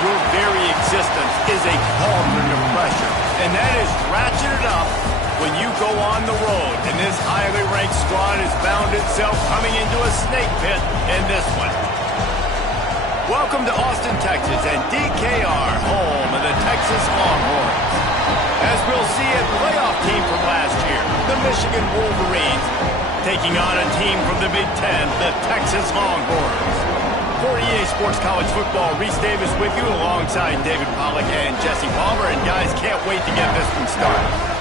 Your very existence is a cauldron of pressure, and that is ratcheted up when you go on the road. And this highly ranked squad has found itself coming into a snake pit in this one. Welcome to Austin, Texas, and DKR, home of the Texas Longhorns. As we'll see, a playoff team from last year, the Michigan Wolverines, taking on a team from the Big Ten, the Texas Longhorns. For EA Sports College Football, Reese Davis with you alongside David Pollack and Jesse Palmer. And guys, can't wait to get this one started.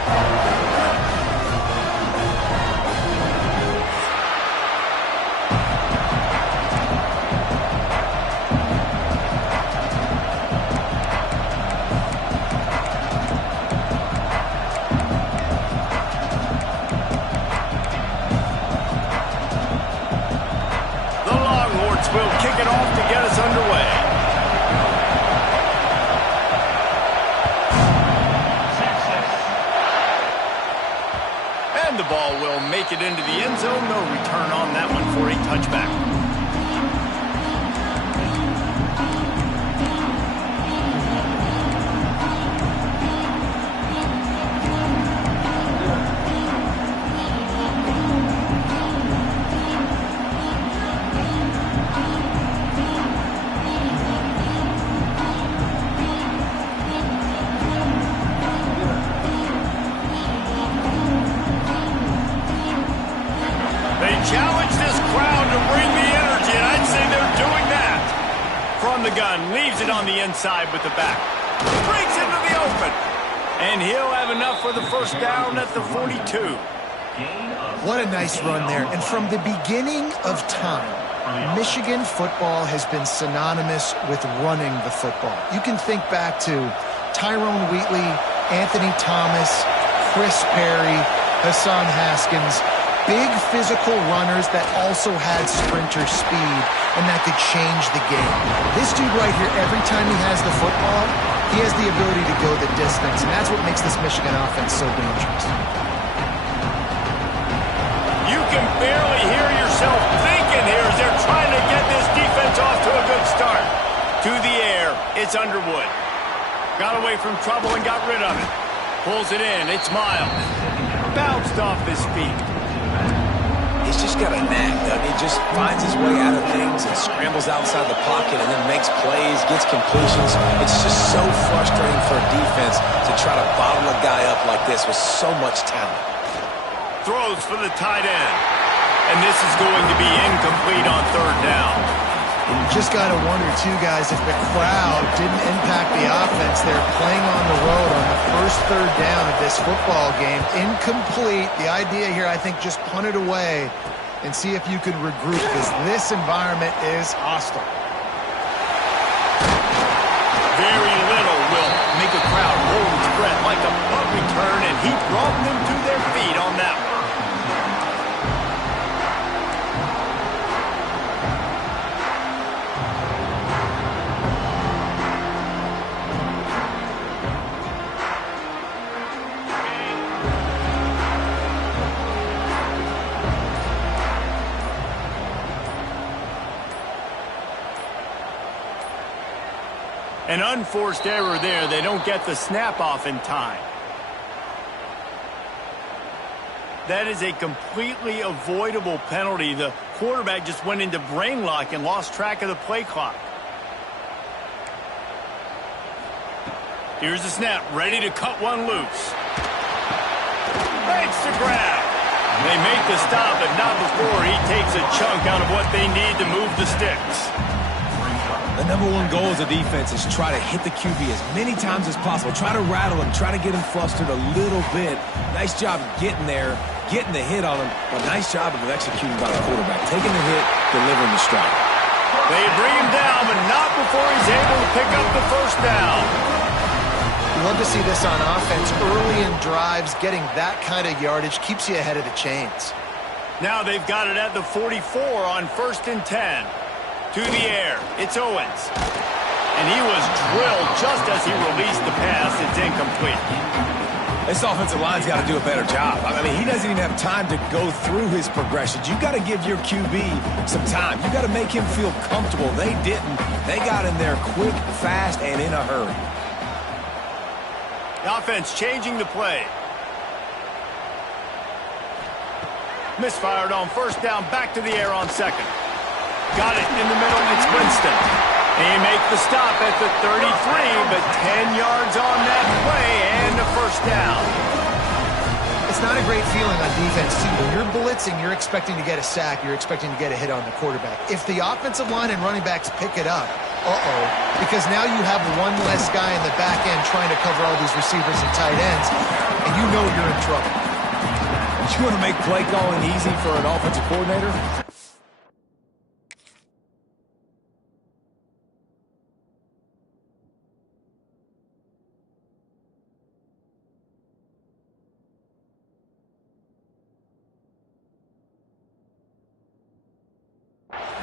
Will kick it off to get us underway. And the ball will make it into the end zone. No return on that one for a touchback. Challenge this crowd to bring the energy, and I'd say they're doing that. From the gun, leaves it on the inside with the back. Breaks into the open. And he'll have enough for the first down at the 42. What a nice run there. And from the beginning of time, Michigan football has been synonymous with running the football. You can think back to Tyrone Wheatley, Anthony Thomas, Chris Perry, Hassan Haskins. Big physical runners that also had sprinter speed, and that could change the game. This dude right here, every time he has the football, he has the ability to go the distance, and that's what makes this Michigan offense so dangerous. You can barely hear yourself thinking here as they're trying to get this defense off to a good start. To the air, it's Underwood. Got away from trouble and got rid of it. Pulls it in, it's Miles. Bounced off his feet. He's just got a knack, doesn't he? Just finds his way out of things and scrambles outside the pocket and then makes plays, gets completions. It's just so frustrating for a defense to try to bottle a guy up like this with so much talent. Throws for the tight end. And this is going to be incomplete on third down. You just got to wonder, too, guys, if the crowd didn't impact the offense. They're playing on the road on the first third down of this football game. Incomplete. The idea here, I think, just punt it away and see if you could regroup, because this environment is hostile. Very little will make a crowd hold its breath like a punt return, and he brought them to their feet on that one. An unforced error there. They don't get the snap off in time. That is a completely avoidable penalty. The quarterback just went into brain lock and lost track of the play clock. Here's the snap, ready to cut one loose. Makes the grab. They make the stop, but not before he takes a chunk out of what they need to move the sticks. The number one goal as a defense is try to hit the QB as many times as possible. Try to rattle him, try to get him flustered a little bit. Nice job getting there, getting the hit on him, but nice job of executing by the quarterback. Taking the hit, delivering the strike. They bring him down, but not before he's able to pick up the first down. You love to see this on offense. Early in drives, getting that kind of yardage keeps you ahead of the chains. Now they've got it at the 44 on 1st and 10. To the air, it's Owens. And he was drilled just as he released the pass. It's incomplete. This offensive line's got to do a better job. I mean, he doesn't even have time to go through his progressions. You got to give your QB some time. You got to make him feel comfortable. They didn't. They got in there quick, fast, and in a hurry. The offense changing the play. Misfired on first down, back to the air on second. Got it in the middle, it's Winston. They make the stop at the 33, but 10 yards on that play and a first down. It's not a great feeling on defense, too. When you're blitzing, you're expecting to get a sack. You're expecting to get a hit on the quarterback. If the offensive line and running backs pick it up, because now you have one less guy in the back end trying to cover all these receivers and tight ends, and you know you're in trouble. You want to make play calling easy for an offensive coordinator?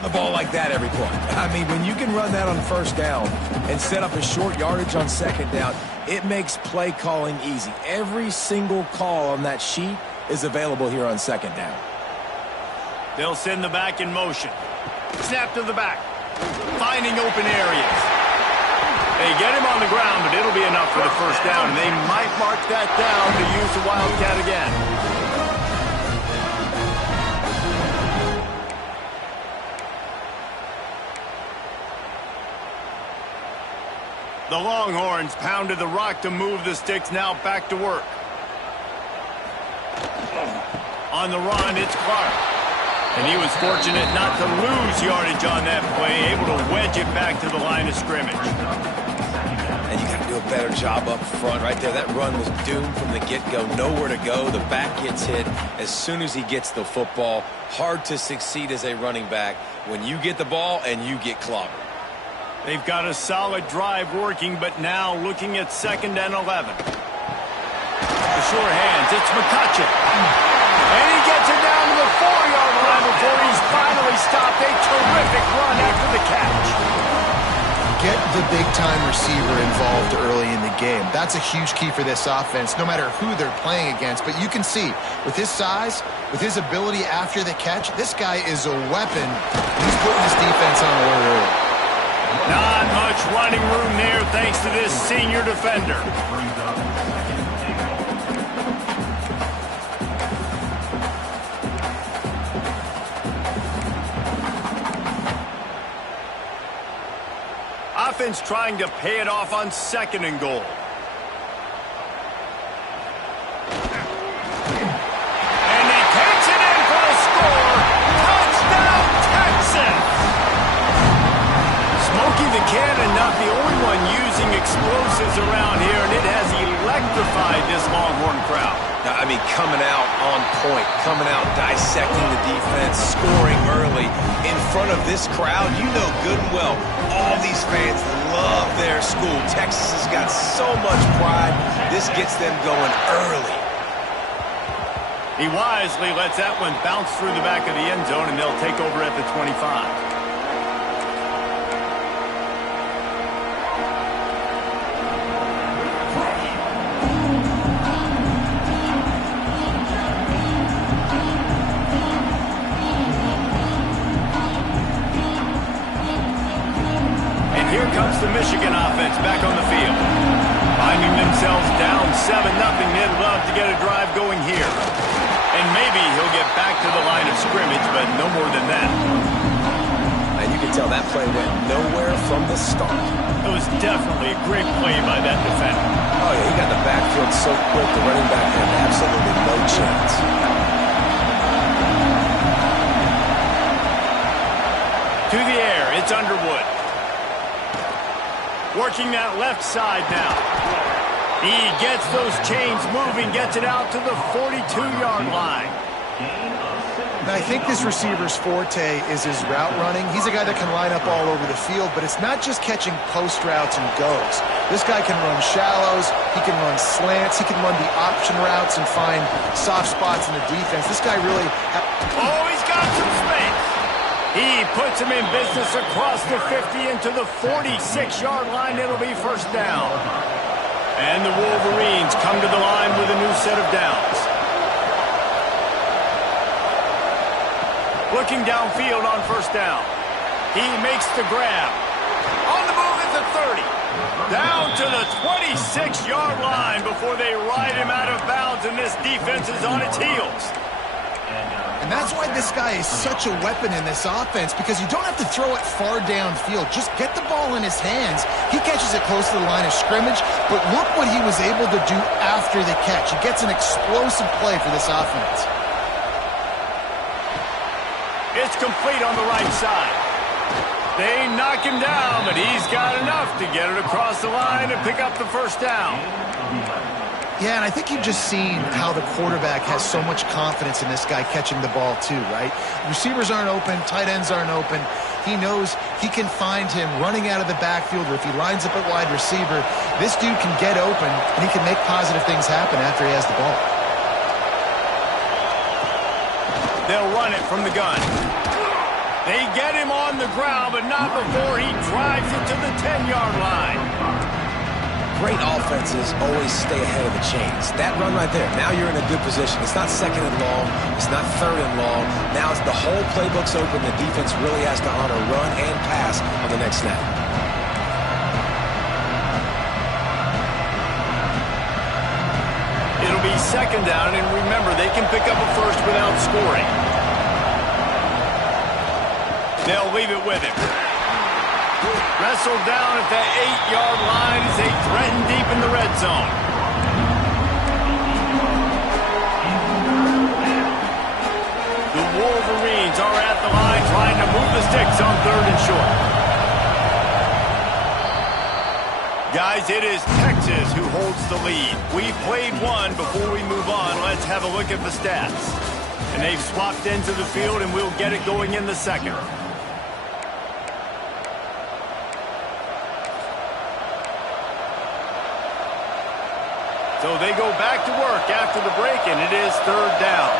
The ball like that every play. I mean, when you can run that on first down and set up a short yardage on second down, it makes play calling easy. Every single call on that sheet is available here on second down. They'll send the back in motion. Snap to the back. Finding open areas. They get him on the ground, but it'll be enough for the first down, and they might mark that down to use the Wildcat again. The Longhorns pounded the rock to move the sticks, now back to work. On the run, it's Clark. And he was fortunate not to lose yardage on that play, able to wedge it back to the line of scrimmage. And you got to do a better job up front right there. That run was doomed from the get-go. Nowhere to go. The back gets hit as soon as he gets the football. Hard to succeed as a running back when you get the ball and you get clobbered. They've got a solid drive working, but now looking at 2nd and 11. The sure hands, it's McCutcheon. And he gets it down to the 4-yard line before he's finally stopped. A terrific run after the catch. Get the big-time receiver involved early in the game. That's a huge key for this offense, no matter who they're playing against. But you can see, with his size, with his ability after the catch, this guy is a weapon. He's putting his defense on alert early. Not much running room there thanks to this senior defender. Offense trying to pay it off on 2nd and goal. And he takes it in for the score. Touchdown, Texas! Smokey the Cannon, not the only one using explosives around here, and it has electrified this Longhorn crowd. I mean, coming out on point, coming out dissecting the defense, scoring early in front of this crowd. You know good and well, all these fans love their school. Texas has got so much pride. This gets them going early. He wisely lets that one bounce through the back of the end zone, and they'll take over at the 25. Here comes the Michigan offense back on the field. Finding themselves down 7-0, they'd love to get a drive going here. And maybe he'll get back to the line of scrimmage, but no more than that. And you can tell that play went nowhere from the start. It was definitely a great play by that defender. Oh, yeah, he got the backfield so quick, the running back had absolutely no chance. To the air, it's Underwood. Working that left side now. He gets those chains moving, gets it out to the 42-yard line. Now, I think this receiver's forte is his route running. He's a guy that can line up all over the field, but it's not just catching post routes and goes. This guy can run shallows, he can run slants, he can run the option routes and find soft spots in the defense. This guy really... Oh, he's got some space. He puts him in business across the 50 into the 46-yard line. It'll be first down. And the Wolverines come to the line with a new set of downs. Looking downfield on first down. He makes the grab. On the move at the 30. Down to the 26-yard line before they ride him out of bounds, and this defense is on its heels. And that's why this guy is such a weapon in this offense, because you don't have to throw it far downfield. Just get the ball in his hands. He catches it close to the line of scrimmage, but look what he was able to do after the catch. He gets an explosive play for this offense. It's complete on the right side. They knock him down, but he's got enough to get it across the line and pick up the first down. Yeah, and I think you've just seen how the quarterback has so much confidence in this guy catching the ball too, right? Receivers aren't open, tight ends aren't open. He knows he can find him running out of the backfield, or if he lines up at wide receiver, this dude can get open, and he can make positive things happen after he has the ball. They'll run it from the gun. They get him on the ground, but not before he drives it to the 10-yard line. Great offenses always stay ahead of the chains. That run right there, now you're in a good position. It's not second and long. It's not third and long. Now it's the whole playbook's open. The defense really has to honor run and pass on the next snap. It'll be second down, and remember, they can pick up a first without scoring. They'll leave it with him. Wrestled down at the 8-yard line as they threaten deep in the red zone. The Wolverines are at the line trying to move the sticks on third and short. Guys, it is Texas who holds the lead. We've played one. Before we move on, let's have a look at the stats. And they've swapped into the field, and we'll get it going in the second. So they go back to work after the break, and it is third down.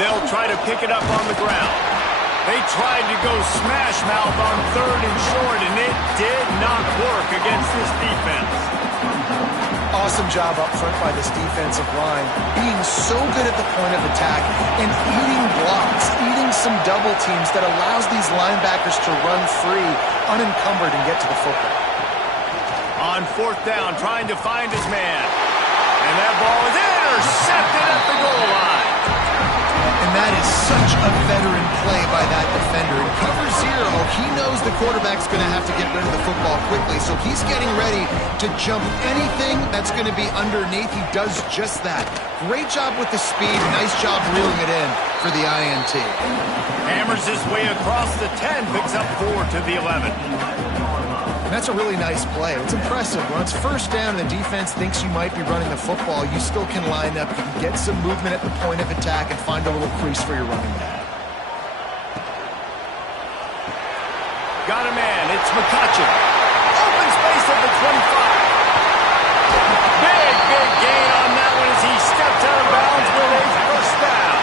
They'll try to pick it up on the ground. They tried to go smash mouth on third and short, and it did not work against this defense. Awesome job up front by this defensive line, being so good at the point of attack and eating blocks, eating some double teams that allows these linebackers to run free, unencumbered, and get to the football. On fourth down, trying to find his man. And that ball is intercepted at the goal line. And that is such a veteran play by that defender. In cover zero, he knows the quarterback's going to have to get rid of the football quickly, so he's getting ready to jump anything that's going to be underneath. He does just that. Great job with the speed. Nice job reeling it in for the INT. Hammers his way across the 10, picks up 4 to the 11. And that's a really nice play. It's impressive. When it's first down and the defense thinks you might be running the football, you still can line up. You can get some movement at the point of attack and find a little crease for your running back. Got a man. It's McCutcheon. Open space at the 25. Big gain on that one as he stepped out of bounds with a first down.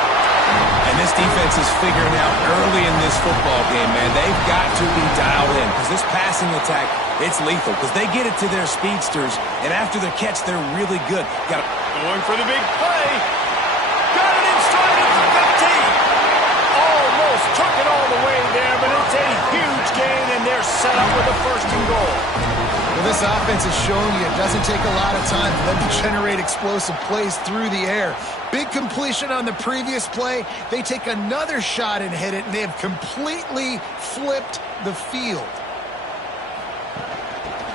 And this defense is figuring out early in this football game, man, they've got to be dialed in, because this passing attack, it's lethal, because they get it to their speedsters, and after the catch, they're really good. Going for the big play. Got it in stride at the 15. Almost took it all the way there, but it's a huge gain, and they're set up with a first and goal. Well, this offense has shown you it doesn't take a lot of time for them to generate explosive plays through the air. Big completion on the previous play. They take another shot and hit it, and they have completely flipped the field.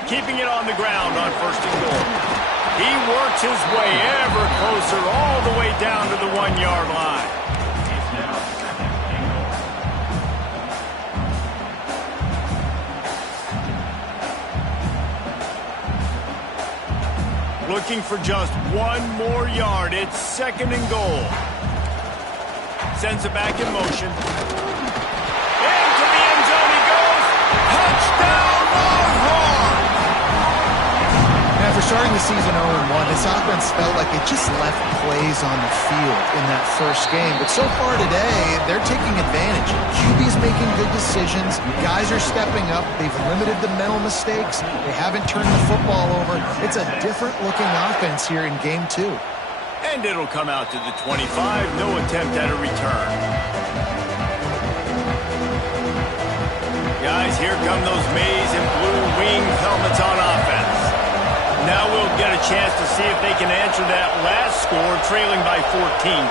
Keeping it on the ground on first and goal. He works his way ever closer all the way down to the 1-yard line. Looking for just one more yard. It's second and goal. Sends it back in motion. Into the end zone he goes. Touchdown, Longhorn! Now, for starting the season 0-1, this offense felt like it just left plays on the field in that first game. But so far today, they're taking advantage. QB's making good decisions. Guys are stepping up. They've limited the mental mistakes. They haven't turned the football over. It's a different-looking offense here in Game 2. And it'll come out to the 25. No attempt at a return. Guys, here come those maize and blue winged helmets on offense. Now we'll get a chance to see if they can answer that last score, trailing by 14,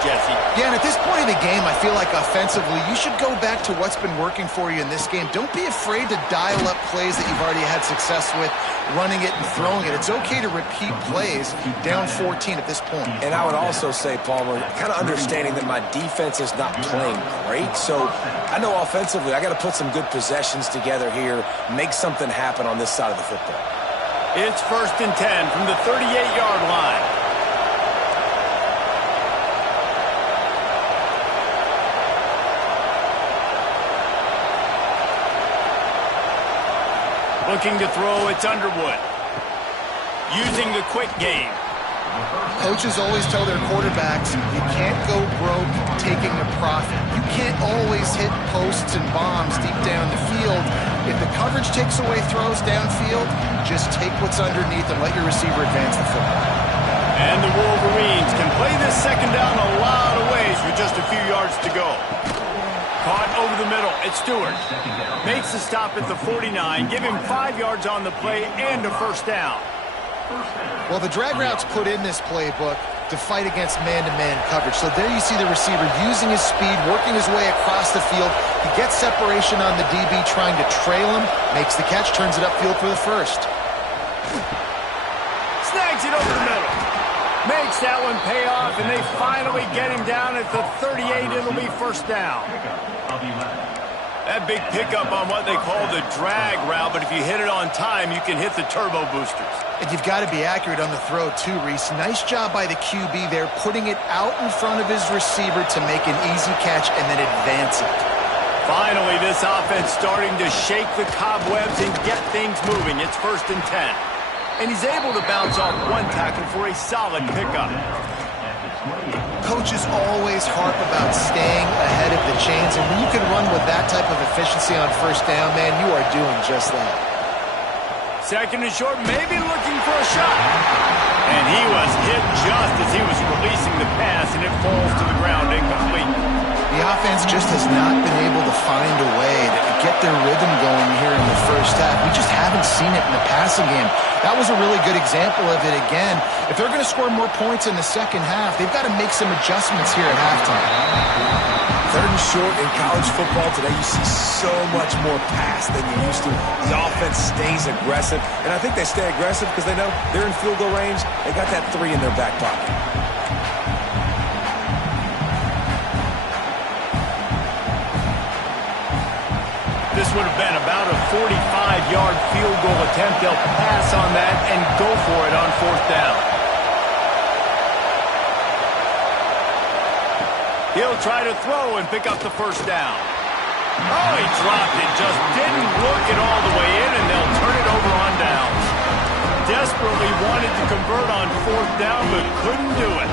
Jesse. Yeah, and at this point in the game, I feel like offensively, you should go back to what's been working for you in this game. Don't be afraid to dial up plays that you've already had success with, running it and throwing it. It's okay to repeat plays down 14 at this point. And I would also say, Palmer, kind of understanding that my defense is not playing great. So I know offensively, I got to put some good possessions together here, make something happen on this side of the football. It's 1st and 10 from the 38-yard line. Looking to throw, it's Underwood. Using the quick game. Coaches always tell their quarterbacks, you can't go broke taking a profit. You can't always hit posts and bombs deep down the field. If the coverage takes away throws downfield, just take what's underneath and let your receiver advance the football. And the Wolverines can play this second down a lot of ways with just a few yards to go. Caught over the middle. It's Stewart. Makes the stop at the 49. Give him 5 yards on the play and a first down. Well, the drag route's put in this playbook to fight against man-to-man coverage. So there you see the receiver using his speed, working his way across the field. He gets separation on the DB, trying to trail him, makes the catch, turns it upfield for the first. Snags it over the middle. Makes that one pay off, and they finally get him down at the 38. It'll be first down. That big pickup on what they call the drag route, but if you hit it on time, you can hit the turbo boosters. And you've got to be accurate on the throw, too, Reese. Nice job by the QB there, putting it out in front of his receiver to make an easy catch and then advance it. Finally, this offense starting to shake the cobwebs and get things moving. It's 1st and 10. And he's able to bounce off one tackle for a solid pickup. Coaches always harp about staying ahead of the chains, and when you can run with that type of efficiency on first down, man, you are doing just that. 2nd and short, maybe looking for a shot. And he was hit just as he was releasing the pass, and it falls to the ground incomplete. The offense just has not been able to find a way to get their rhythm going here in the first half. We just haven't seen it in the passing game. That was a really good example of it again. If they're going to score more points in the second half, they've got to make some adjustments here at halftime. 3rd and short in college football today, you see so much more pass than you used to. The offense stays aggressive, and I think they stay aggressive because they know they're in field goal range. They got that 3 in their back pocket. This would have been about a 45-yard field goal attempt. They'll pass on that and go for it on 4th down. He'll try to throw and pick up the first down. Oh, he dropped it. Just didn't look it all the way in, and they'll turn it over on downs. Desperately wanted to convert on 4th down, but couldn't do it.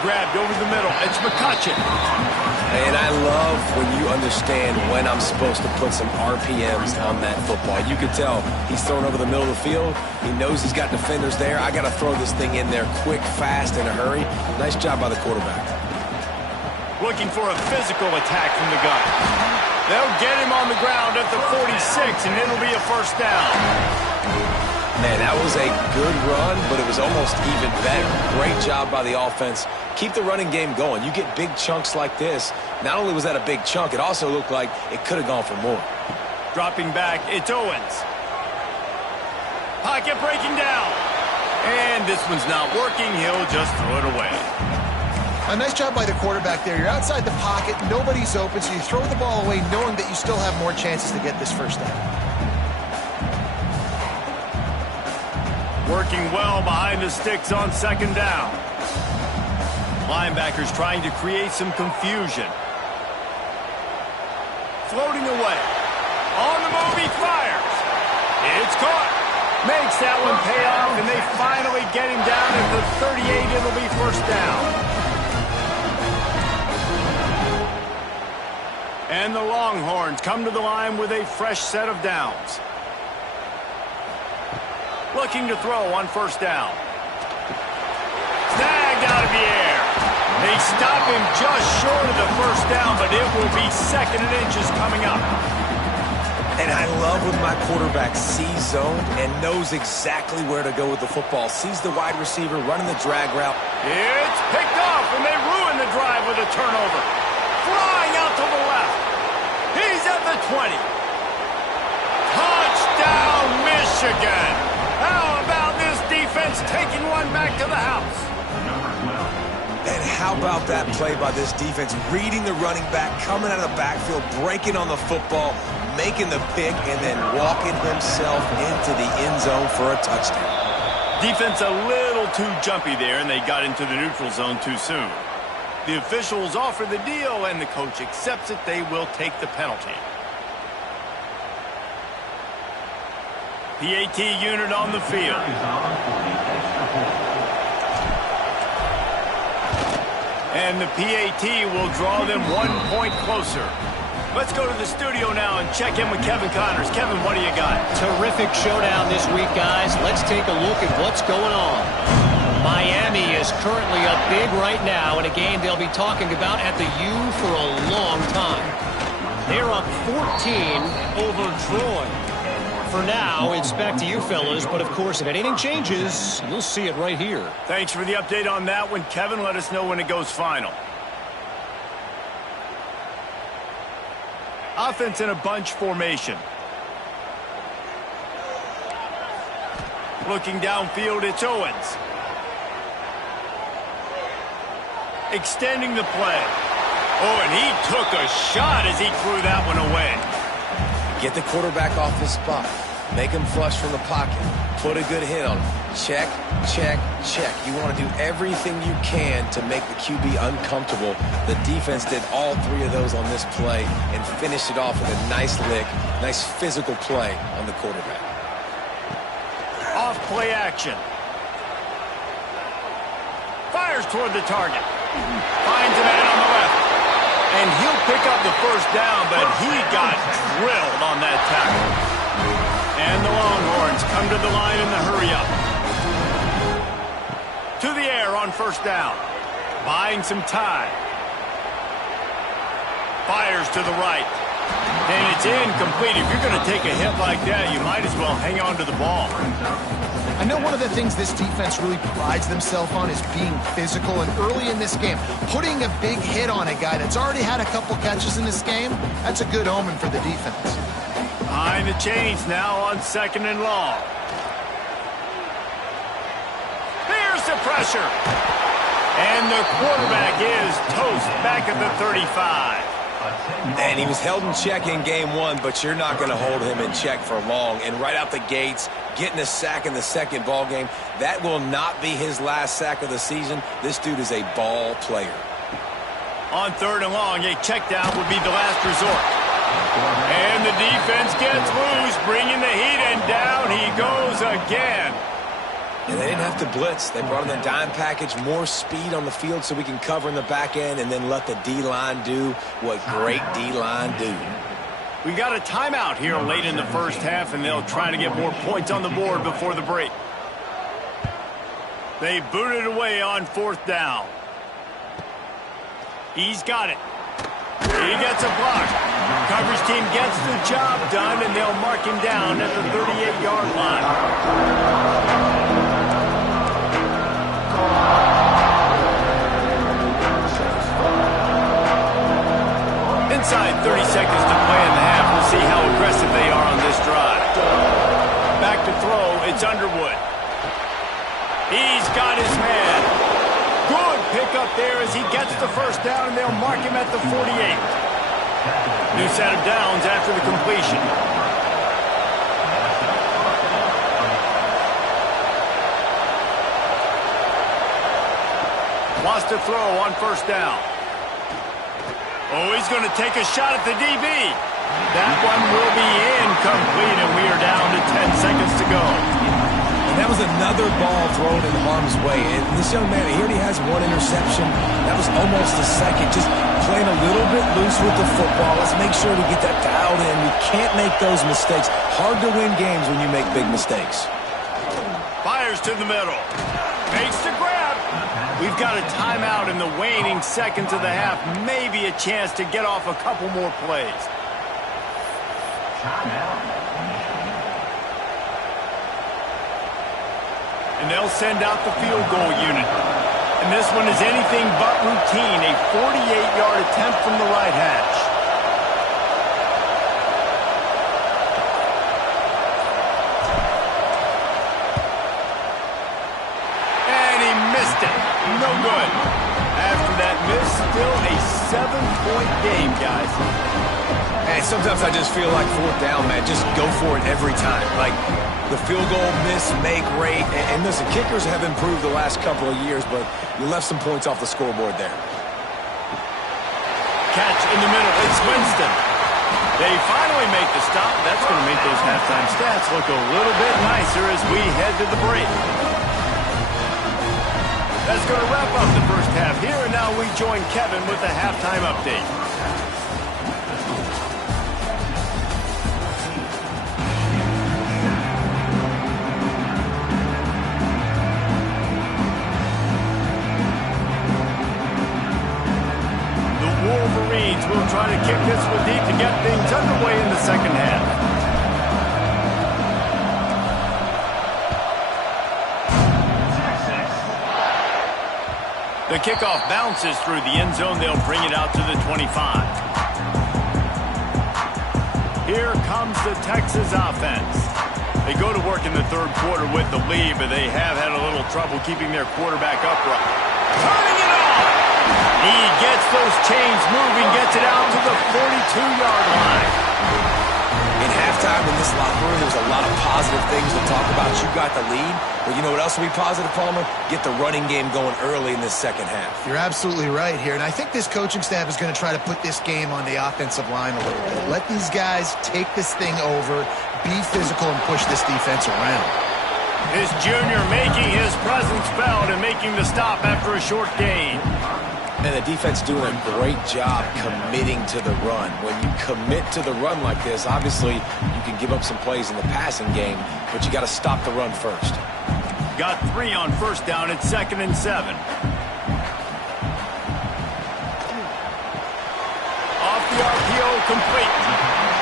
Grabbed over the middle. It's McCutcheon. And I love when you understand when I'm supposed to put some RPMs on that football. You can tell he's thrown over the middle of the field. He knows he's got defenders there. I got to throw this thing in there quick, fast, in a hurry. Nice job by the quarterback. Looking for a physical attack from the gun. They'll get him on the ground at the 46, and it'll be a first down. Man, that was a good run, but it was almost even better. Great job by the offense. Keep the running game going. You get big chunks like this. Not only was that a big chunk, it also looked like it could have gone for more. Dropping back, it's Owens. Pocket breaking down. And this one's not working. He'll just throw it away. A nice job by the quarterback there. You're outside the pocket. Nobody's open, so you throw the ball away knowing that you still have more chances to get this first down. Working well behind the sticks on 2nd down. Linebackers trying to create some confusion. floating away. On the move, he fires. It's caught. Makes that one pay off, and they finally get him down at the 38. It'll be first down. And the Longhorns come to the line with a fresh set of downs. Looking to throw on first down. Snagged out of the air. They stop him just short of the first down, but it will be second and inches coming up. And I love when my quarterback sees zone and knows exactly where to go with the football. Sees the wide receiver running the drag route. It's picked off, and they ruin the drive with a turnover. Flying out to the left. He's at the 20. Touchdown, Michigan. How about this defense taking one back to the house? And how about that play by this defense? Reading the running back, coming out of the backfield, breaking on the football, making the pick, and then walking himself into the end zone for a touchdown. Defense a little too jumpy there, and they got into the neutral zone too soon. The officials offer the deal, and the coach accepts it. They will take the penalty. PAT unit on the field. And the PAT will draw them 1 point closer. Let's go to the studio now and check in with Kevin Connors. Kevin, what do you got? Terrific showdown this week, guys. Let's take a look at what's going on. Miami is currently up big right now in a game they'll be talking about at the U for a long time. They're up 14 over Troy. For now, it's back to you fellas, but of course, if anything changes, you'll see it right here. Thanks for the update on that one, Kevin. Let us know when it goes final. Offense in a bunch formation. Looking downfield, it's Owens. Extending the play. Oh, and he took a shot as he threw that one away. Get the quarterback off his spot. Make him flush from the pocket. Put a good hit on him. Check, check, check. You want to do everything you can to make the QB uncomfortable. The defense did all three of those on this play and finished it off with a nice lick, nice physical play on the quarterback. Off play action. Fires toward the target. Finds a man on the left. And he'll pick up the first down, but he got drilled on that tackle. And the Longhorns come to the line in the hurry-up. To the air on first down. Buying some time. Fires to the right. And it's incomplete. If you're going to take a hit like that, you might as well hang on to the ball. I know one of the things this defense really prides themselves on is being physical, and early in this game, putting a big hit on a guy that's already had a couple catches in this game, that's a good omen for the defense. Behind the chains now on second and long. Here's the pressure. And the quarterback is toast back at the 35. And he was held in check in game one, but you're not going to hold him in check for long. And right out the gates, getting a sack in the second ball game, that will not be his last sack of the season. This dude is a ball player. On third and long, a check down would be the last resort. And the defense gets loose, bringing the heat, and down he goes again. And they didn't have to blitz. They brought in the dime package, more speed on the field so we can cover in the back end and then let the D-line do what great D-line do. We got a timeout here late in the first half, and they'll try to get more points on the board before the break. They boot it away on fourth down. He's got it. He gets a block. Coverage team gets the job done, and they'll mark him down at the 38-yard line. Inside 30 seconds to play in the half. We'll see how aggressive they are on this drive. Back to throw. It's Underwood. He's got his man. Good pickup there as he gets the first down, and they'll mark him at the 48. New set of downs after the completion. Wants to throw on first down. Oh, he's going to take a shot at the DB. That one will be incomplete, and we are down to 10 seconds to go. And that was another ball thrown in harm's way. And this young man, he already has one interception. That was almost the second. Just playing a little bit loose with the football. Let's make sure we get that dialed in. We can't make those mistakes. Hard to win games when you make big mistakes. Fires to the middle. Makes the grab. We've got a timeout in the waning seconds of the half. Maybe a chance to get off a couple more plays. And they'll send out the field goal unit. And this one is anything but routine. A 48-yard attempt from the right hash. And he missed it. No good. After that miss, still a 7-point game, guys. And sometimes I just feel like fourth down, man. Just go for it every time. Like the field goal miss, make rate. And listen, kickers have improved the last couple of years, but you left some points off the scoreboard there. Catch in the middle. It's Winston. They finally make the stop. That's going to make those halftime stats look a little bit nicer as we head to the break. That's going to wrap up the first half here, and now we join Kevin with the halftime update. Wolverines will try to kick this one deep to get things underway in the second half. The kickoff bounces through the end zone. They'll bring it out to the 25. Here comes the Texas offense. They go to work in the third quarter with the lead, but they have had a little trouble keeping their quarterback upright. Turning it on! He gets those chains moving, gets it out to the 42-yard line. In halftime in this locker room, there's a lot of positive things to talk about. You got the lead, but you know what else will be positive, Palmer? Get the running game going early in this second half. You're absolutely right here, and I think this coaching staff is going to try to put this game on the offensive line a little bit. Let these guys take this thing over, be physical, and push this defense around. This junior making his presence felt and making the stop after a short gain. And the defense doing a great job committing to the run. When you commit to the run like this, obviously you can give up some plays in the passing game, but you got to stop the run first. Got 3 on first down. It's 2nd and 7. Off the RPO, complete.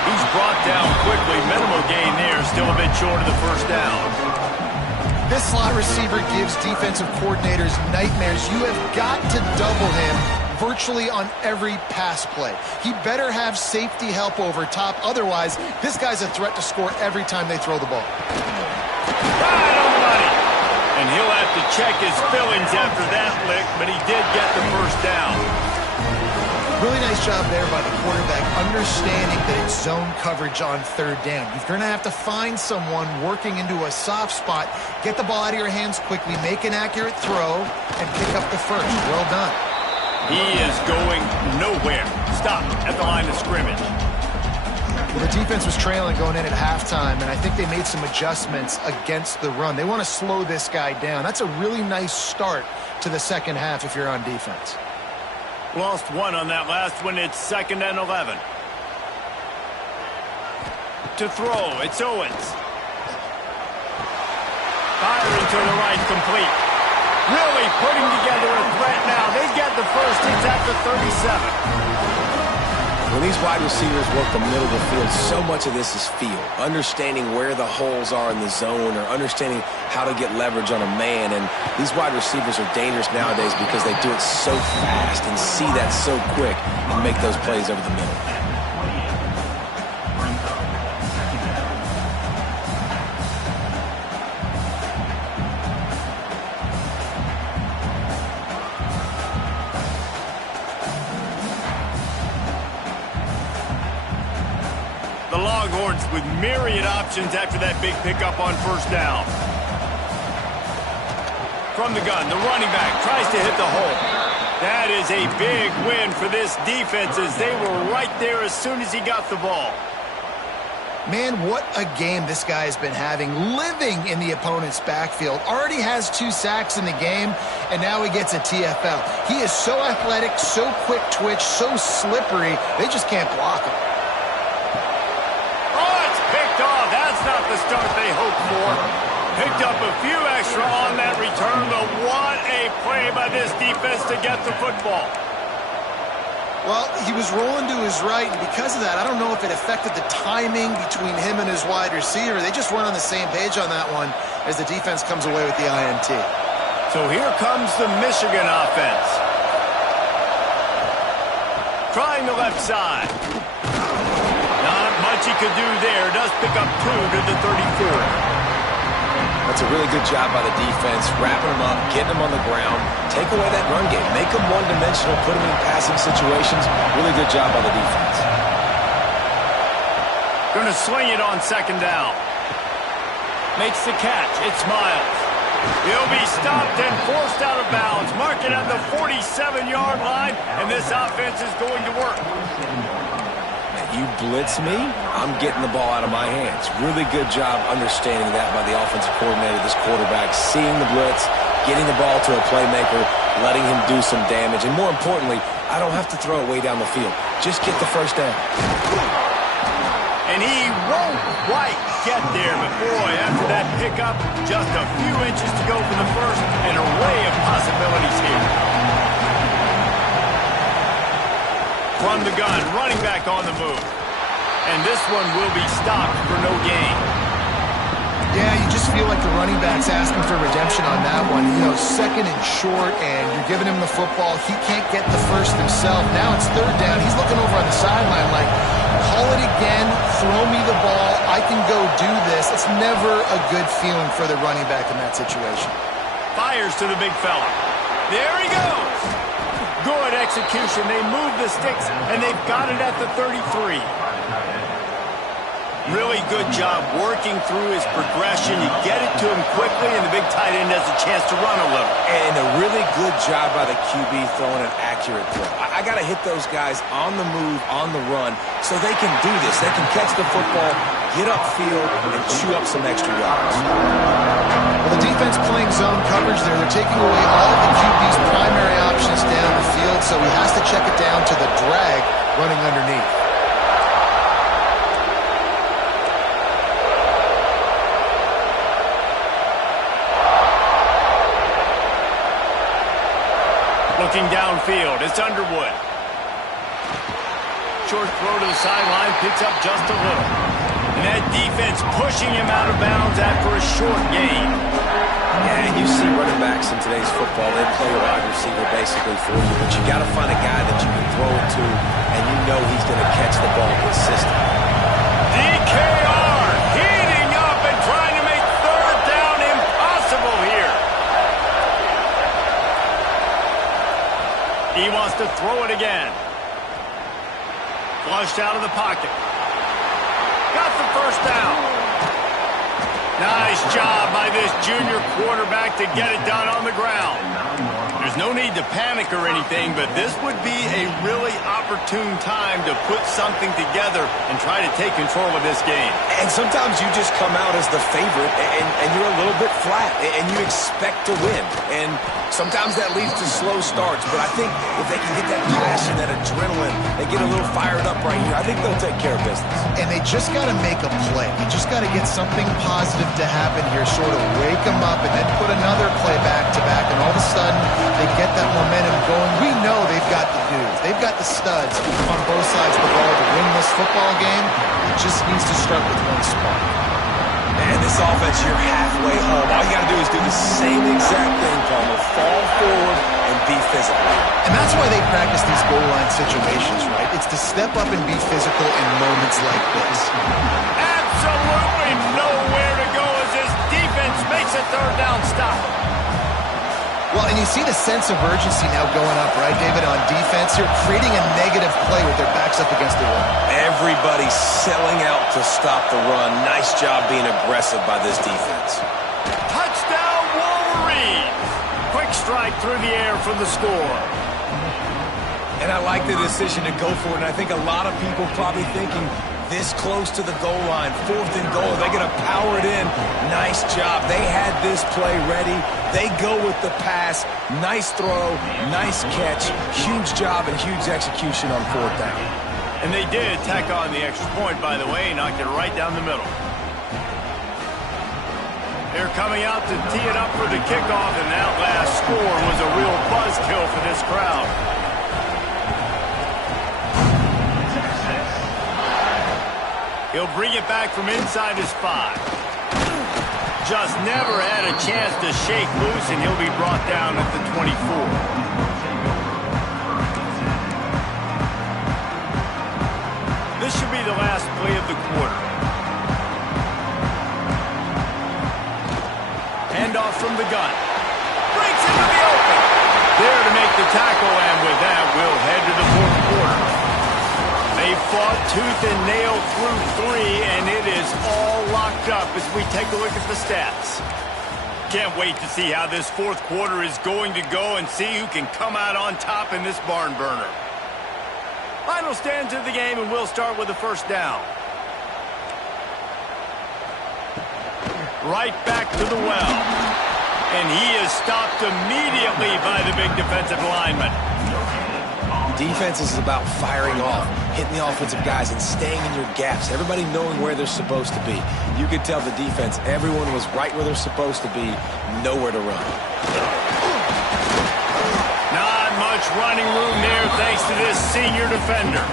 He's brought down quickly. Minimal gain there. Still a bit short of the first down. This slot receiver gives defensive coordinators nightmares. You have got to double him virtually on every pass play. He better have safety help over top. Otherwise, this guy's a threat to score every time they throw the ball. Right on the money. And he'll have to check his fillings after that lick, but he did get the first down. Really nice job there by the quarterback, understanding that it's zone coverage on third down. You're going to have to find someone working into a soft spot, get the ball out of your hands quickly, make an accurate throw, and pick up the first. Well done. He is going nowhere. Stop at the line of scrimmage. Well, the defense was trailing going in at halftime, and I think they made some adjustments against the run. They want to slow this guy down. That's a really nice start to the second half if you're on defense. Lost 1 on that last one. It's 2nd and 11. To throw, it's Owens. Firing to the right, complete. Really putting together a threat now. They get the first. It's at the 37. When these wide receivers work the middle of the field, so much of this is feel. Understanding where the holes are in the zone or understanding how to get leverage on a man. And these wide receivers are dangerous nowadays because they do it so fast and see that so quick and make those plays over the middle. The Longhorns with myriad options after that big pickup on first down. From the gun, the running back tries to hit the hole. That is a big win for this defense as they were right there as soon as he got the ball. Man, what a game this guy has been having, living in the opponent's backfield. Already has 2 sacks in the game, and now he gets a TFL. He is so athletic, so quick twitch, so slippery, they just can't block him. Oh, it's picked off. That's not the start they hoped for. Picked up a few extra on that return, but what a play by this defense to get the football. Well, he was rolling to his right, and because of that, I don't know if it affected the timing between him and his wide receiver. They just weren't on the same page on that one as the defense comes away with the INT. So here comes the Michigan offense. Trying the left side. Not much he could do there. Does pick up 2 to the 34. That's a really good job by the defense, wrapping them up, getting them on the ground, take away that run game, make them one-dimensional, put them in passing situations. Really good job by the defense. Going to swing it on 2nd down. Makes the catch. It's Miles. He'll be stopped and forced out of bounds. Mark it at the 47-yard line, and this offense is going to work. You blitz me, I'm getting the ball out of my hands. Really good job understanding that by the offensive coordinator, this quarterback, seeing the blitz, getting the ball to a playmaker, letting him do some damage. And more importantly, I don't have to throw it way down the field. Just get the 1st down. And he won't quite get there, but boy, after that pickup, just a few inches to go for the 1st, an array of possibilities here. From the gun, running back on the move. And this one will be stopped for no gain. Yeah, you just feel like the running back's asking for redemption on that one. You know, 2nd and short, and you're giving him the football. He can't get the 1st himself. Now it's 3rd down. He's looking over on the sideline like, call it again, throw me the ball, I can go do this. It's never a good feeling for the running back in that situation. Fires to the big fella. There he goes. Good execution. They move the sticks, and they've got it at the 33. Really good job working through his progression. You get it to him quickly, and the big tight end has a chance to run a little. And a really good job by the QB throwing an accurate throw. I got to hit those guys on the move, on the run, so they can do this. They can catch the football, get upfield, and chew up some extra yards. Well, the defense playing zone coverage there. They're taking away all of the QB's primary options down the field, so he has to check it down to the drag running underneath. Looking downfield, it's Underwood. Short throw to the sideline, picks up just a little. And that defense pushing him out of bounds after a short gain. Yeah, and you see running backs in today's football, they play a wide receiver basically for you, but you got to find a guy that you can throw it to, and you know he's going to catch the ball consistently. DKR heating up and trying to make 3rd down impossible here. He wants to throw it again. Flushed out of the pocket. Got the 1st down. Nice job by this junior quarterback to get it done on the ground. There's no need to panic or anything, but this would be a really opportune time to put something together and try to take control of this game. And sometimes you just come out as the favorite, and you're a little bit flat, and you expect to win. And sometimes that leads to slow starts, but I think if they can get that passion, that adrenaline, they get a little fired up right here, I think they'll take care of business. And they just got to make a play. You just got to get something positive to happen here, sort of wake them up, and then put another play back-to-back, and all of a sudden they get that momentum going. We know they've got the dudes. They've got the studs on both sides of the ball to win this football game. It just needs to start with one spark. Man, this offense, you're halfway home. All you got to do is do the same exact thing, Palmer. Fall forward and be physical. And that's why they practice these goal line situations, right? It's to step up and be physical in moments like this. Absolutely nowhere to go as this defense makes a 3rd down stop. Well, and you see the sense of urgency now going up, right, David, on defense. You're creating a negative play with their backs up against the wall. Everybody's selling out to stop the run. Nice job being aggressive by this defense. Touchdown, Wolverines! Quick strike through the air for the score. And I like the decision to go for it. And I think a lot of people probably thinking this close to the goal line, 4th and goal, they're going to power it in. Nice job. They had this play ready. They go with the pass. Nice throw, nice catch. Huge job and huge execution on 4th down. And they did tack on the extra point, by the way, knocked it right down the middle. They're coming out to tee it up for the kickoff, and that last score was a real buzzkill for this crowd. He'll bring it back from inside his 5. Just never had a chance to shake loose, and he'll be brought down at the 24. This should be the last play of the quarter. Handoff from the gun. Breaks into the open. There to make the tackle, and with that, we'll head to the 4th quarter. They fought tooth and nail through 3, and it is all locked up as we take a look at the stats. Can't wait to see how this 4th quarter is going to go and see who can come out on top in this barn burner. Final stands of the game, and we'll start with the 1st down. Right back to the well. And he is stopped immediately by the big defensive lineman. Defense is about firing off, hitting the offensive guys, and staying in your gaps. Everybody knowing where they're supposed to be. You could tell the defense, everyone was right where they're supposed to be, nowhere to run. Not much running room there thanks to this senior defender.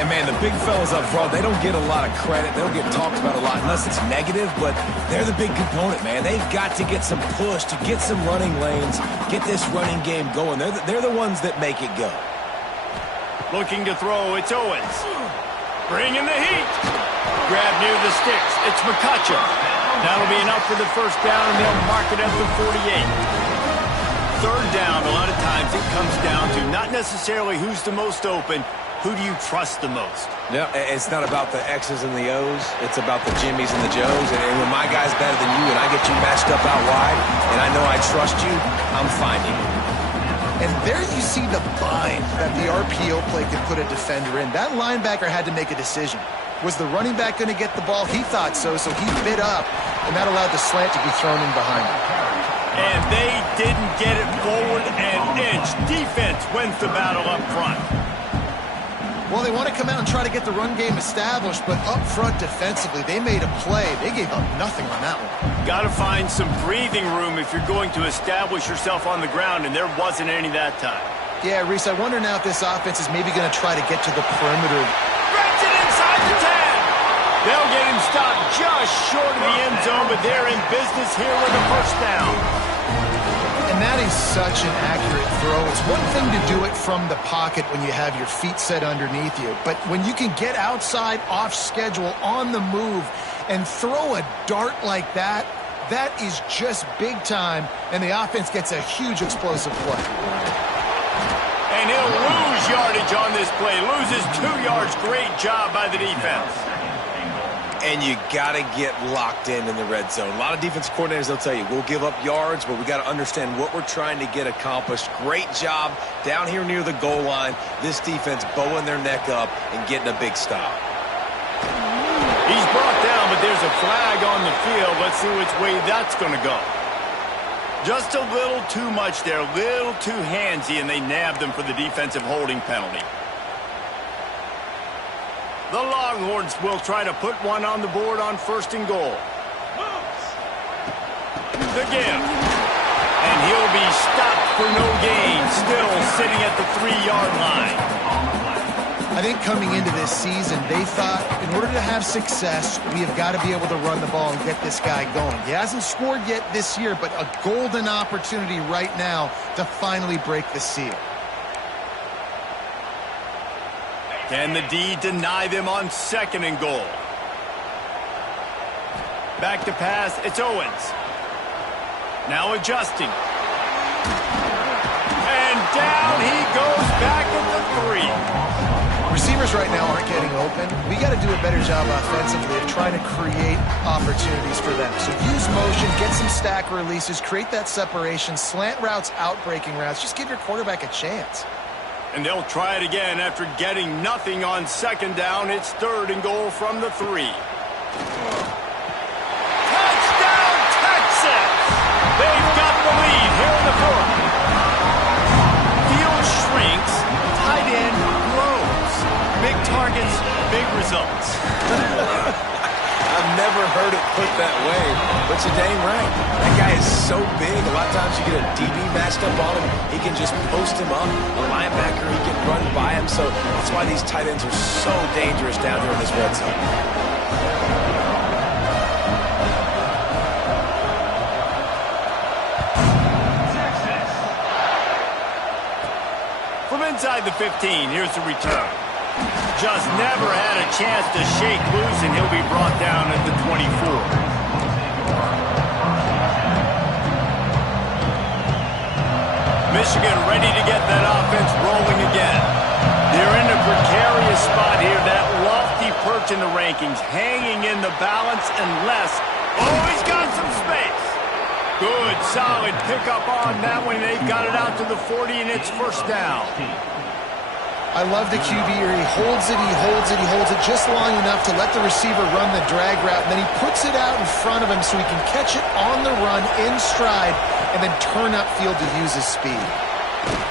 And, man, the big fellas up front, they don't get a lot of credit. They don't get talked about a lot unless it's negative, but they're the big component, man. They've got to get some push, to get some running lanes, get this running game going. They're the ones that make it go. Looking to throw, it's Owens. Bringing the heat. Grab near the sticks, it's McCutcheon. That'll be enough for the 1st down, and they'll mark it at the 48. 3rd down, a lot of times it comes down to not necessarily who's the most open, who do you trust the most? Yeah, it's not about the X's and the O's. It's about the Jimmies and the Joes. And when my guy's better than you and I get you matched up out wide, and I know I trust you, I'm finding you. And there you see the bind that the RPO play could put a defender in. That linebacker had to make a decision. Was the running back going to get the ball? He thought so he bit up, and that allowed the slant to be thrown in behind him. And they didn't get it forward an inch. Defense wins the battle up front. Well, they want to come out and try to get the run game established, but up front defensively, they made a play. They gave up nothing on that one. Got to find some breathing room if you're going to establish yourself on the ground, and there wasn't any that time. Yeah, Reese, I wonder now if this offense is maybe going to try to get to the perimeter. Gets it inside the 10. They'll get him stopped just short of the end zone, but they're in business here with a 1st down. And that is such an accurate throw. It's one thing to do it from the pocket when you have your feet set underneath you, but when you can get outside, off schedule, on the move, and throw a dart like that, that is just big time, and the offense gets a huge explosive play. And he'll lose yardage on this play. Loses 2 yards. Great job by the defense. And you got to get locked in the red zone. A lot of defense coordinators, they'll tell you, we'll give up yards, but we got to understand what we're trying to get accomplished. Great job down here near the goal line. This defense bowing their neck up and getting a big stop. He's brought down, but there's a flag on the field. Let's see which way that's going to go. Just a little too much there, a little too handsy, and they nabbed him for the defensive holding penalty. The Longhorns will try to put one on the board on 1st and goal. The give. And he'll be stopped for no gain, still sitting at the 3-yard line. I think coming into this season, they thought in order to have success, we have got to be able to run the ball and get this guy going. He hasn't scored yet this year, but a golden opportunity right now to finally break the seal. Can the D deny them on 2nd and goal? Back to pass, it's Owens. Now adjusting. And down he goes back at the 3. Receivers right now aren't getting open. We got to do a better job offensively of trying to create opportunities for them. So use motion. motion, get some stack releases, create that separation, slant routes, out-breaking routes. Just give your quarterback a chance. And they'll try it again after getting nothing on second down. It's 3rd and goal from the 3. Touchdown, Texas! They've got the lead here in the 4th. Field shrinks, tight end grows. Big targets, big results. I've never heard it put that way, but you're dang right. That guy is so big. A lot of times you get a DB matched up on him. He can just post him up. A linebacker, he can run by him. So that's why these tight ends are so dangerous down here in this red zone. From inside the 15, here's the return. Just never had a chance to shake loose, and he'll be brought down at the 24. Michigan ready to get that offense rolling again. They're in a precarious spot here, that lofty perch in the rankings, hanging in the balance unless... Oh, he's got some space. Good, solid pickup on that one. They've got it out to the 40, and it's 1st down. I love the QB here. He holds it, he holds it, he holds it just long enough to let the receiver run the drag route, and then he puts it out in front of him so he can catch it on the run in stride and then turn upfield to use his speed.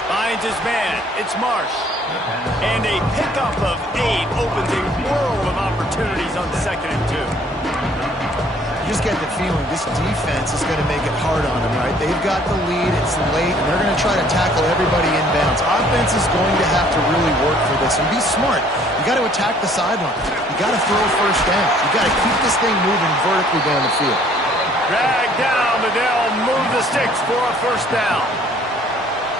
Finds his man. It's Marsh. And a pickup of 8 opens a world of opportunities on 2nd and 2. You just get the feeling this defense is going to make it hard on them, right? They've got the lead, it's late, and they're going to try to tackle everybody inbounds. Offense is going to have to really work for this and be smart. You got to attack the sideline. You got to throw 1st down. You got to keep this thing moving vertically down the field. Drag down, but they'll move the sticks for a 1st down.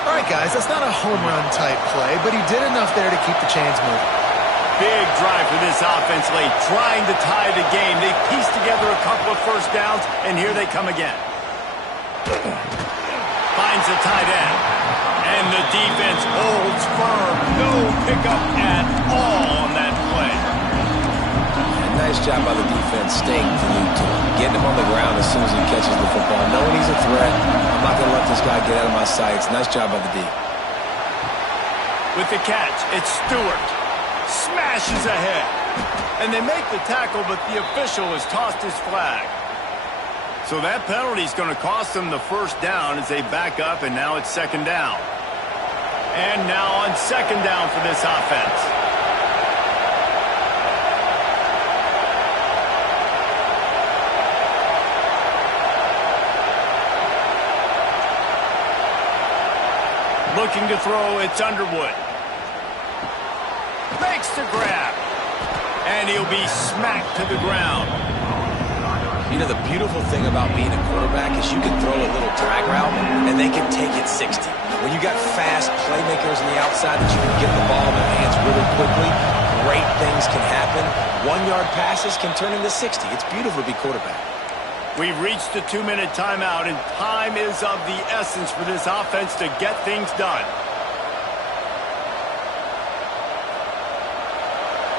All right, guys, that's not a home run type play, but he did enough there to keep the chains moving. Big drive for this offense late, trying to tie the game. They pieced together a couple of 1st downs, and here they come again. Finds the tight end. And the defense holds firm. No pickup at all on that play. Nice job by the defense staying glued to him. Getting him on the ground as soon as he catches the football. Knowing he's a threat. I'm not going to let this guy get out of my sights. Nice job by the D. With the catch, it's Stewart. Smashes ahead. And they make the tackle, but the official has tossed his flag. So that penalty is going to cost them the 1st down as they back up, and now it's 2nd down. And now on 2nd down for this offense. Looking to throw, it's Underwood. Makes the grab. And he'll be smacked to the ground. You know, the beautiful thing about being a quarterback is you can throw a little drag route, and they can take it 60. When you got fast playmakers on the outside that you can get the ball in their hands really quickly, great things can happen. 1-yard passes can turn into 60. It's beautiful to be quarterback. We've reached the 2-minute timeout, and time is of the essence for this offense to get things done.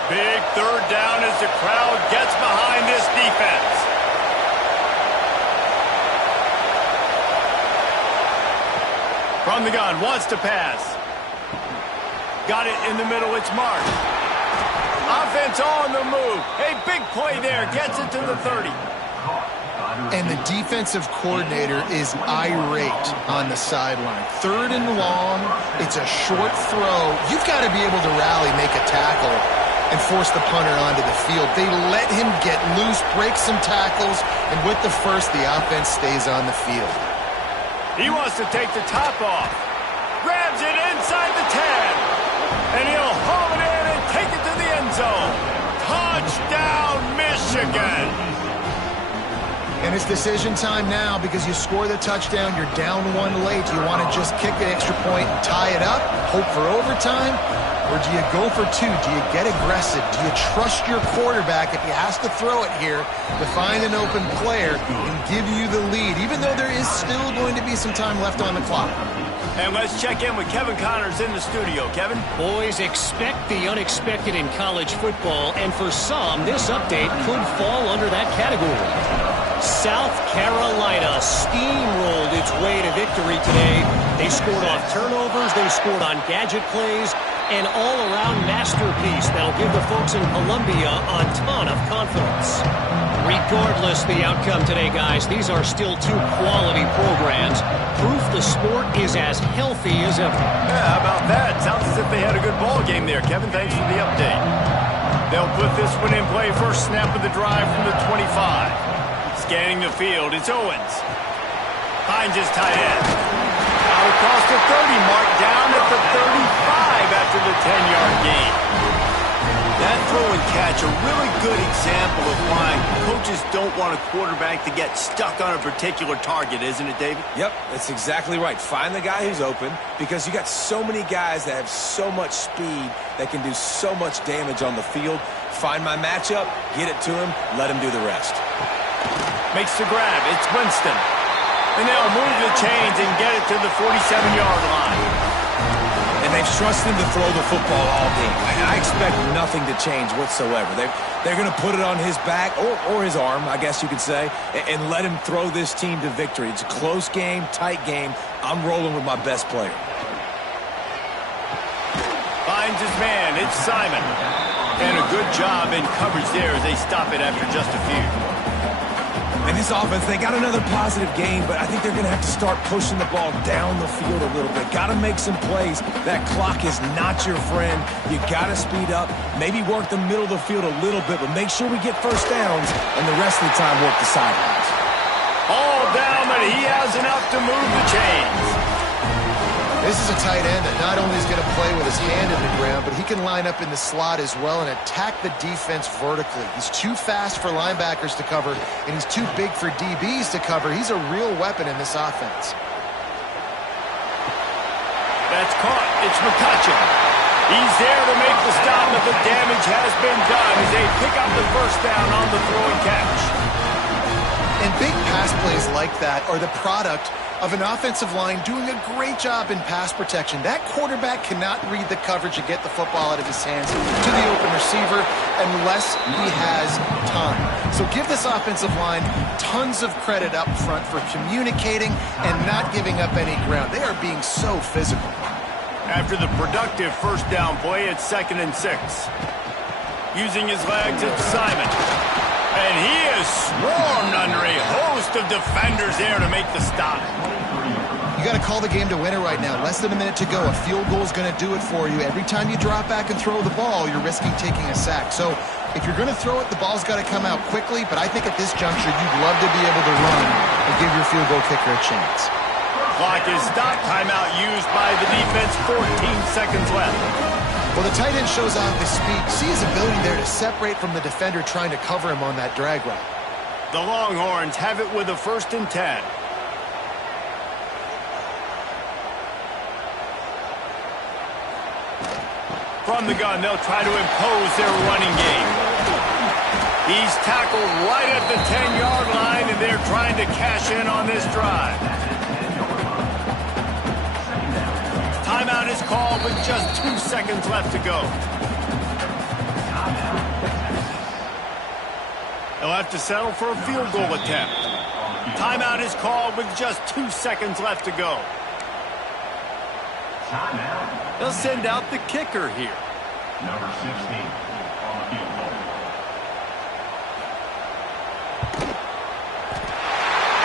Big 3rd down as the crowd gets behind this defense. From the gun, wants to pass. Got it in the middle, it's Marsh. Offense on the move. A big play there, gets it to the 30. And the defensive coordinator is irate on the sideline. 3rd and long, it's a short throw. You've got to be able to rally, make a tackle, and force the punter onto the field. They let him get loose, break some tackles, and with the 1st, the offense stays on the field. He wants to take the top off. Grabs it inside the 10. And he'll haul it in and take it to the end zone. Touchdown, Michigan. And it's decision time now because you score the touchdown, you're down 1 late. Do you want to just kick an extra point and tie it up, hope for overtime? Or do you go for 2? Do you get aggressive? Do you trust your quarterback if he has to throw it here to find an open player and give you the lead, even though there is still going to be some time left on the clock? And let's check in with Kevin Connors in the studio. Kevin? Boys, expect the unexpected in college football, and for some, this update could fall under that category. South Carolina steamrolled its way to victory today. They scored off turnovers, they scored on gadget plays, an all-around masterpiece that'll give the folks in Columbia a ton of confidence. Regardless the outcome today, guys, these are still two quality programs. Proof the sport is as healthy as ever. Yeah, how about that? Sounds as if they had a good ball game there. Kevin, thanks for the update. They'll put this one in play. First snap of the drive from the 25. Scanning the field, it's Owens. Finds his tight end. Out across the 30 mark, down at the 35 after the 10-yard gain. That throw and catch, a really good example of why coaches don't want a quarterback to get stuck on a particular target, isn't it, David? Yep, that's exactly right. Find the guy who's open, because you got so many guys that have so much speed that can do so much damage on the field. Find my matchup, get it to him, let him do the rest. Makes the grab, it's Winston. And they'll move the chains and get it to the 47-yard line. And they've trusted him to throw the football all game. I expect nothing to change whatsoever. They're going to put it on his back, or his arm, I guess you could say, and let him throw this team to victory. It's a close game, tight game. I'm rolling with my best player. Finds his man, it's Simon. And a good job in coverage there as they stop it after just a few. And this offense, they got another positive game, but I think they're going to have to start pushing the ball down the field a little bit. Got to make some plays. That clock is not your friend. You got to speed up, maybe work the middle of the field a little bit, but make sure we get first downs, and the rest of the time work the sidelines. All down, but he has enough to move the chains. This is a tight end that not only is going to play with his hand in the ground, but he can line up in the slot as well and attack the defense vertically. He's too fast for linebackers to cover, and he's too big for DBs to cover. He's a real weapon in this offense. That's caught. It's McCutcheon. He's there to make the stop, but the damage has been done as they pick up the first down on the throw and catch. And big pass plays like that are the product of an offensive line doing a great job in pass protection. That quarterback cannot read the coverage and get the football out of his hands to the open receiver unless he has time. So give this offensive line tons of credit up front for communicating and not giving up any ground. They are being so physical. After the productive first down play, it's 2nd and 6. Using his legs, it's Simon. And he is swarmed under a host of defenders there to make the stop. You got to call the game to win it right now. Less than a minute to go. A field goal is going to do it for you. Every time you drop back and throw the ball, you're risking taking a sack. So if you're going to throw it, the ball's got to come out quickly. But I think at this juncture, you'd love to be able to run and give your field goal kicker a chance. Clock is stopped. Timeout used by the defense. 14 seconds left. Well, the tight end shows off his speed. See his ability there to separate from the defender trying to cover him on that drag route. The Longhorns have it with a 1st and 10. From the gun, they'll try to impose their running game. He's tackled right at the 10-yard line, and they're trying to cash in on this drive. Timeout is called with just 2 seconds left to go. They'll have to settle for a field goal attempt. Timeout is called with just 2 seconds left to go. They'll send out the kicker here. Number 16 on the field goal.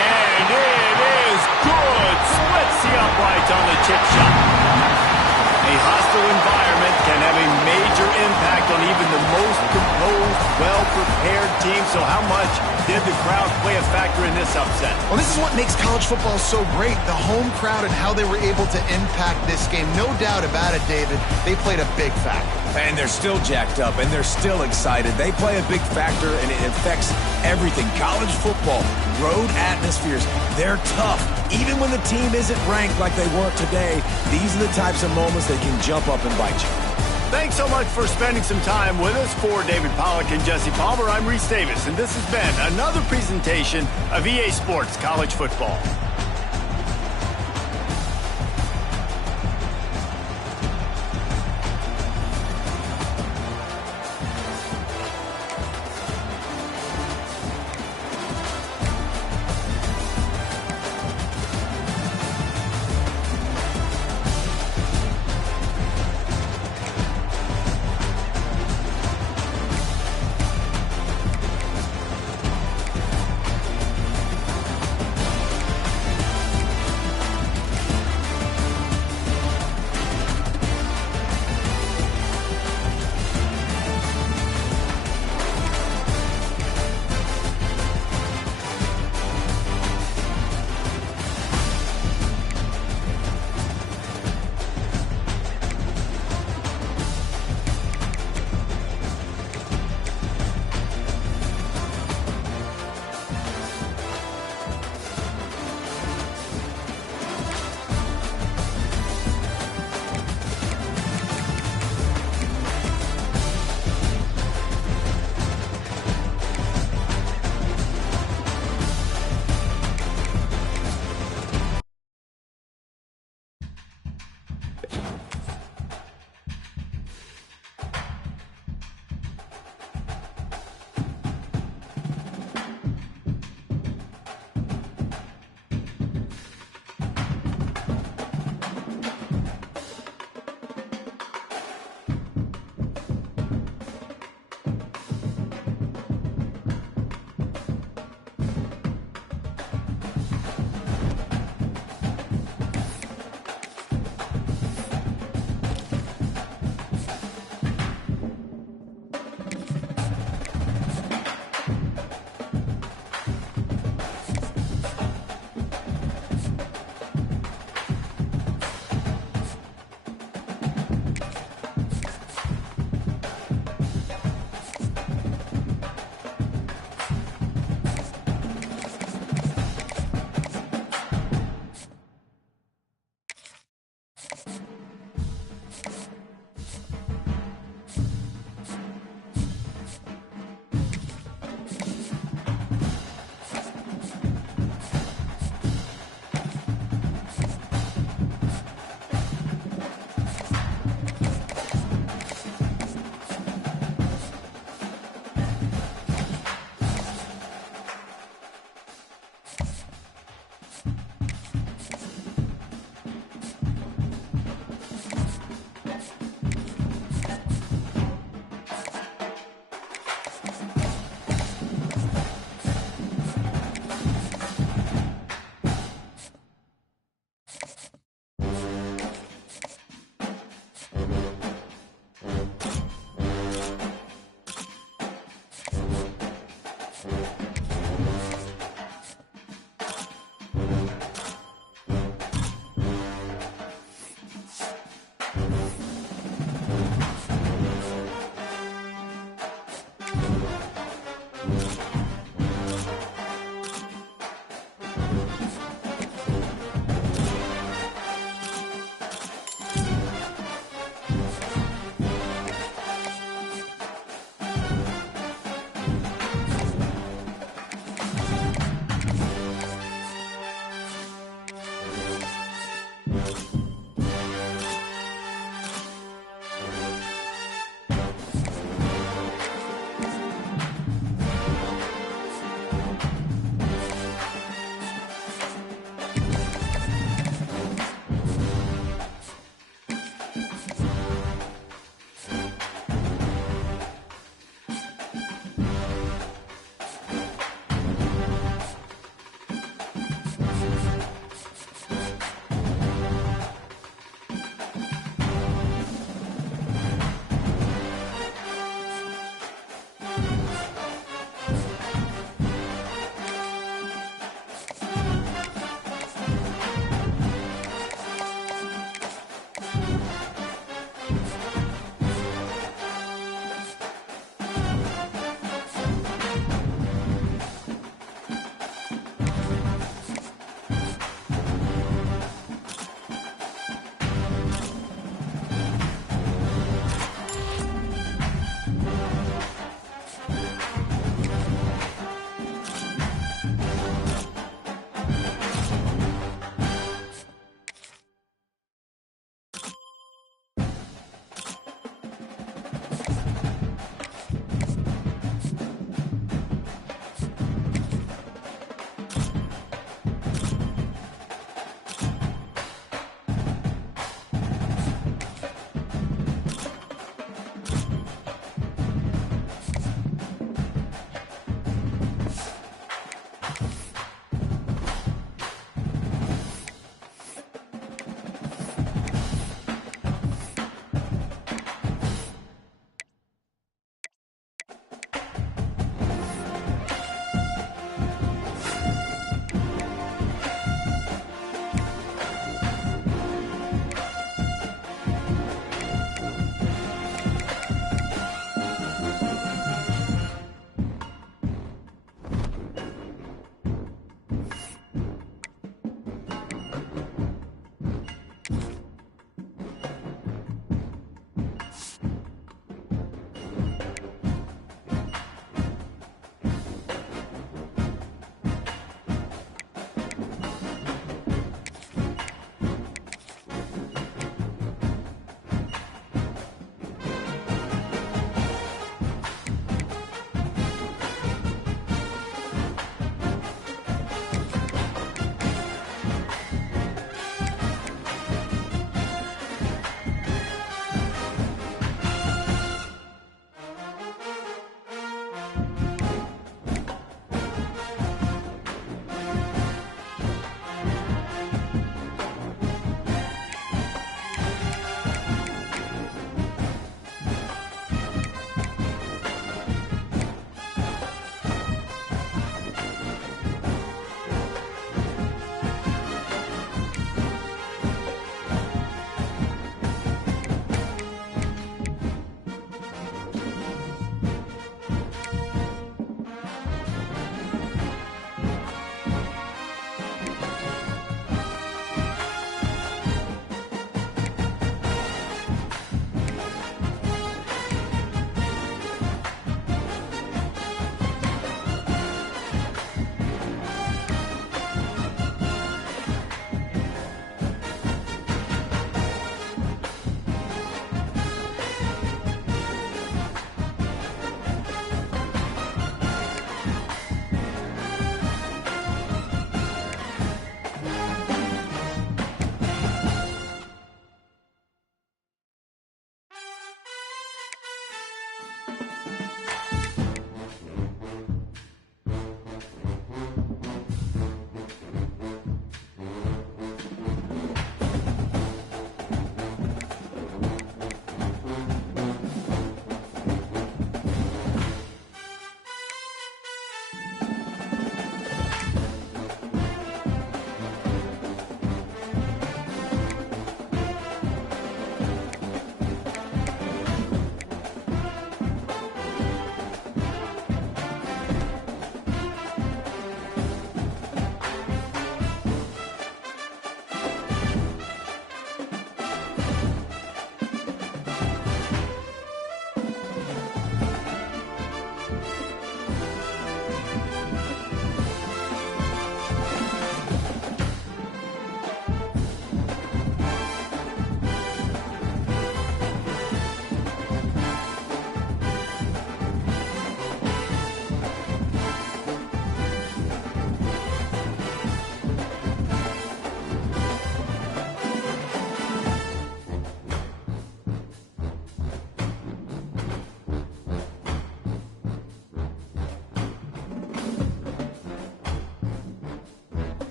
And it is good. Splits the uprights on the chip shot. A hostile environment can have a major impact on even the most composed, well-prepared team. So how much did the crowd play a factor in this upset? Well, this is what makes college football so great. The home crowd and how they were able to impact this game. No doubt about it, David. They played a big factor. And they're still jacked up, and they're still excited. They play a big factor, and it affects everything. College football, road atmospheres, they're tough. Even when the team isn't ranked like they weren't today, these are the types of moments that can jump up and bite you. Thanks so much for spending some time with us. For David Pollack and Jesse Palmer, I'm Reese Davis, and this has been another presentation of EA Sports College Football.